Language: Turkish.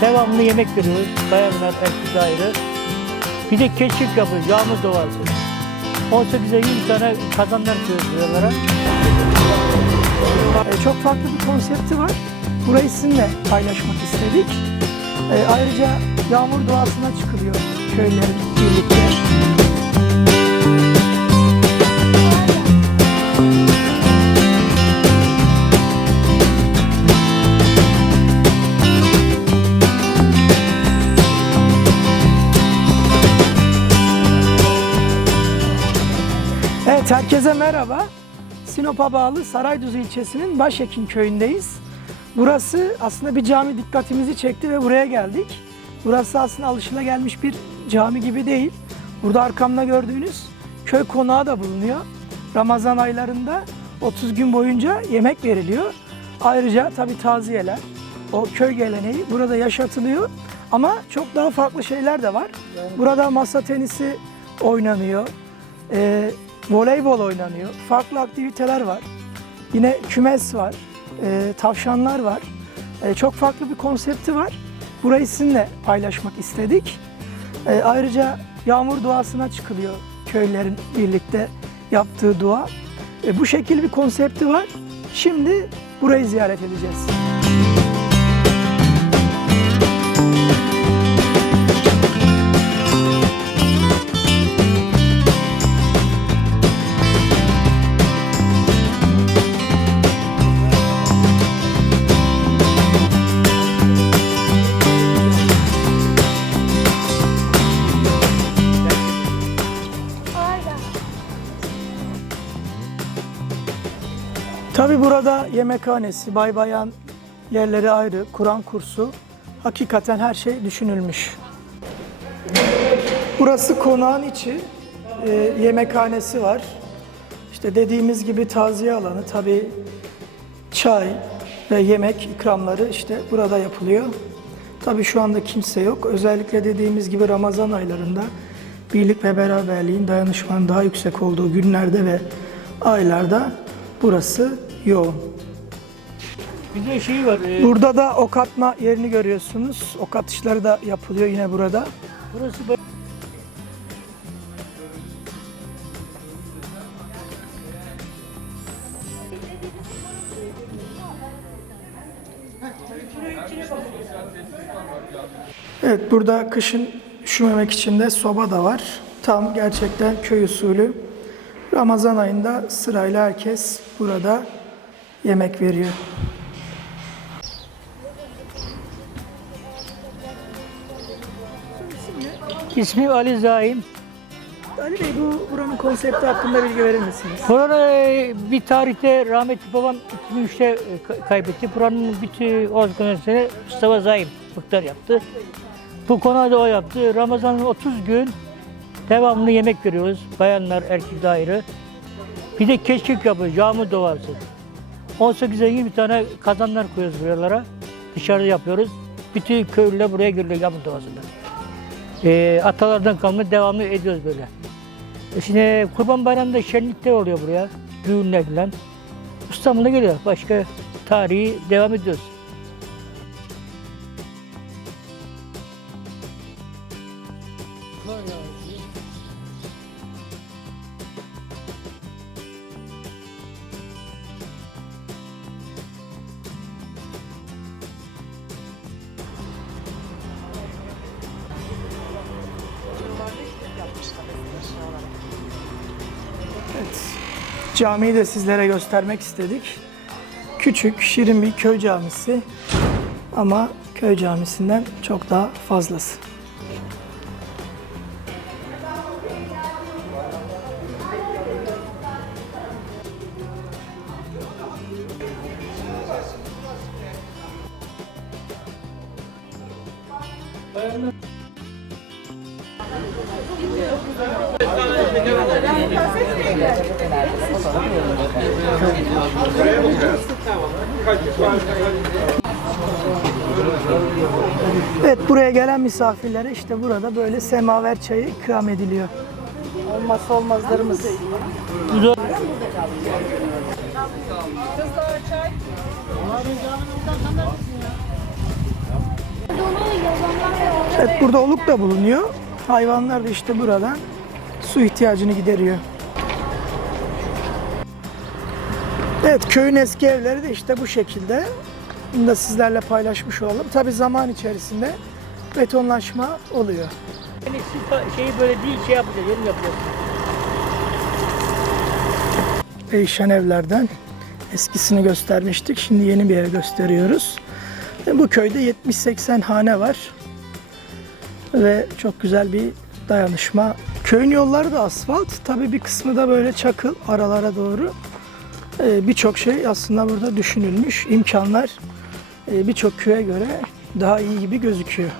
Devamlı yemek veriyoruz. Bayanlar, erkek ayrı. Bir de keşif yapıyoruz. Yağmur doğası. 18'e 20 tane kazanlar koyuyoruz buralara. E, Çok farklı bir konsepti var. Burayı sizinle paylaşmak istedik. E, ayrıca yağmur doğasına çıkılıyor köylerin birlikte. Evet, herkese merhaba. Sinop'a bağlı Sarayduzu ilçesinin Başekin köyündeyiz. Burası aslında bir cami dikkatimizi çekti ve buraya geldik. Burası aslında alışılagelmiş bir cami gibi değil. Burada arkamda gördüğünüz köy konağı da bulunuyor. Ramazan aylarında 30 gün boyunca yemek veriliyor. Ayrıca tabi taziyeler, o köy geleneği burada yaşatılıyor. Ama çok daha farklı şeyler de var. Burada masa tenisi oynanıyor. Ee, voleybol oynanıyor. Farklı aktiviteler var. Yine kümes var. ee, tavşanlar var. Ee, çok farklı bir konsepti var. Burayı sizinle paylaşmak istedik. Ee, ayrıca yağmur duasına çıkılıyor köylerin birlikte yaptığı dua. Ee, bu şekil bir konsepti var. Şimdi burayı ziyaret edeceğiz. Tabi burada yemekhanesi, bay bayan yerleri ayrı, Kur'an kursu. Hakikaten her şey düşünülmüş. Burası konağın içi. e, yemekhanesi var. İşte dediğimiz gibi taziye alanı tabi çay ve yemek ikramları işte burada yapılıyor. Tabi şu anda kimse yok. Özellikle dediğimiz gibi Ramazan aylarında birlik ve beraberliğin dayanışmanın daha yüksek olduğu günlerde ve aylarda burası yoğun. Bir de şey var. e, Burada da ok atma yerini görüyorsunuz. Ok atışları da yapılıyor yine burada. burası böyle- Evet burada kışın üşümemek için de soba da var. Tam gerçekten köy usulü. Ramazan ayında sırayla herkes burada yemek veriyor. İsmi Ali Zaim. Ali Bey bu buranın konsepti hakkında bilgi verir misiniz? Buranın e, bir tarihte rahmetli babam 2003'te e, ka- kaybetti. Buranın bütün organizasyonu Mustafa Zaim muhtar yaptı. Bu konağı da o yaptı. Ramazan'ın 30 gün devamlı yemek veriyoruz. Bayanlar, erkek ayrı. Bir de keşif yapıyoruz. Yağmur doğası. 18'e 20 tane kazanlar koyuyoruz buralara. Dışarıda yapıyoruz. Bütün köylüler buraya geliyor yağmur doğasında. E, atalardan kalma devamlı ediyoruz böyle. E Şimdi Kurban Bayramı'nda şenlikler oluyor buraya. Düğünler falan. İstanbul'a geliyor. Başka tarihi devam ediyoruz. Camiyi de sizlere göstermek istedik. Küçük, şirin bir köy camisi ama köy camisinden çok daha fazlası. Evet buraya gelen misafirlere işte burada böyle semaver çayı ikram ediliyor. Olmazsa olmazlarımız. Var. Evet burada oluk da bulunuyor. Hayvanlar da işte buradan su ihtiyacını gideriyor. Evet köyün eski evleri de işte bu şekilde. Bunu da sizlerle paylaşmış olalım. Tabi zaman içerisinde betonlaşma oluyor. Yani siz şeyi böyle değil şey yapacağız, yorum yapacağız. Değişen evlerden eskisini göstermiştik. Şimdi yeni bir ev gösteriyoruz. Bu köyde 70-80 hane var. Ve çok güzel bir dayanışma. Köyün yolları da asfalt. Tabii bir kısmı da böyle çakıl aralara doğru. E, Birçok şey aslında burada düşünülmüş. İmkanlar e, birçok köye göre daha iyi gibi gözüküyor.